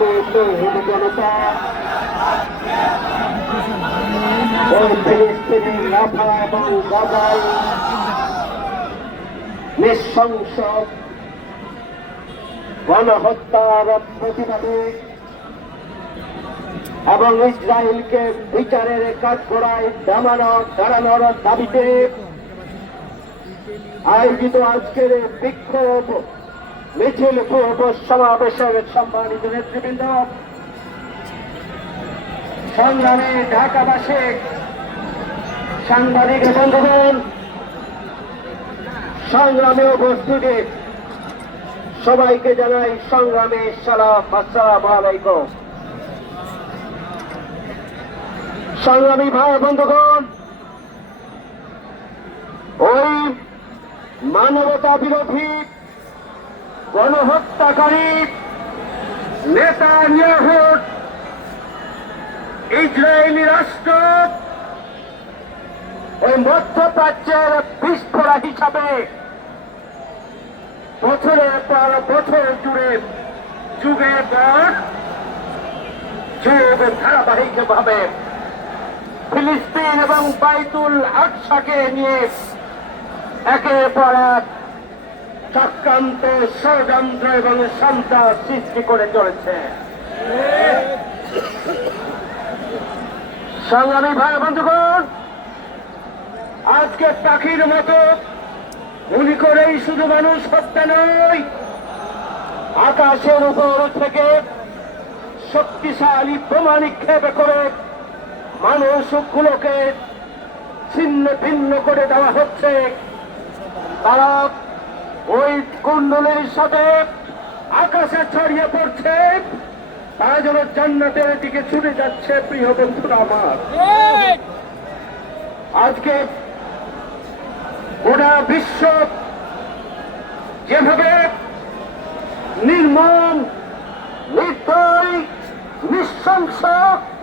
সংগ্রামী তৌহিদ জনতা ফিলিস্তিনের রাফা এবং গাজায় নৃশংস গণহত্যার প্রতিবাদে এবং ইসরায়েলকে বিচারের কাঠগড়ায় দাঁড়ানোর দাবিতে আয়োজিত আজকের বিক্ষোভ মিছিল পূর্ব সমাবেশের সম্মানিত নেতৃবৃন্দ, সংগ্রামে ঢাকাবাসী, সাংবাদিক বন্ধুগণ, সংগ্রামে উপস্থিতি সবাইকে জানাই সংগ্রামে সালাম। আসসালামু আলাইকুম। সংগ্রামী ভাই বন্ধুগণ, ওই মানবতা বিরোধী গণহত্যাকারী নেতানিয়াহুর ইসরায়েলি রাষ্ট্র ওই মধ্যপ্রাচ্যের বিস্ফোরা হিসাবে বছরের পর বছর জুড়ে যুগের পর যুগ ধারাবাহিকভাবে ফিলিস্তিন এবং বাইতুল আকসাকে নিয়ে একের পর এক চক্রান্ত, ষড়যন্ত্র এবং সন্ত্রাস সৃষ্টি করে চলেছে। সংগ্রামী ভাই বন্ধুগণ, আজকে পাখির মতো গুলি করেই শুধু মানুষ হত্যা নয়, আকাশের উপর থেকে শক্তিশালী বোমা নিক্ষেপ করে মানুষগুলোকে ছিন্ন ভিন্ন করে দেওয়া হচ্ছে। তারা ওই কুণ্ডলীর সাথে আকাশে ছড়িয়ে পড়ছে, তারা যেন জান্নাতের দিকে ছুটে যাচ্ছে। প্রিয় বন্ধুরা আমার, আজকে গোটা বিশ্ব যেভাবে নির্মম, নির্দয়, নৃশংস